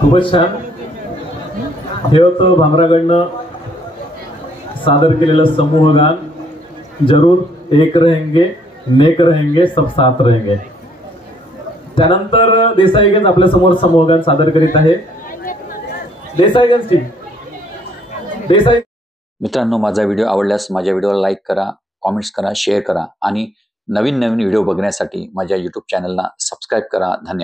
खूपच छान. हे होतं भामरागडनं सादर केलेलं समूह गान जरूर एक रहेंगे नेक रहेंगे सब साथ रहेंगे. त्यानंतर देसाईगंज आपल्या समोर समूह गान सादर करीत आहे. देसाईगंज टीम. देसाई. मित्रांनो, माझा व्हिडिओ आवडल्यास माझ्या व्हिडिओला लाईक करा, कमेंट्स करा, शेअर करा आणि नवीन व्हिडिओ बघण्यासाठी माझ्या YouTube चॅनलला सबस्क्राईब करा. धन्यवाद.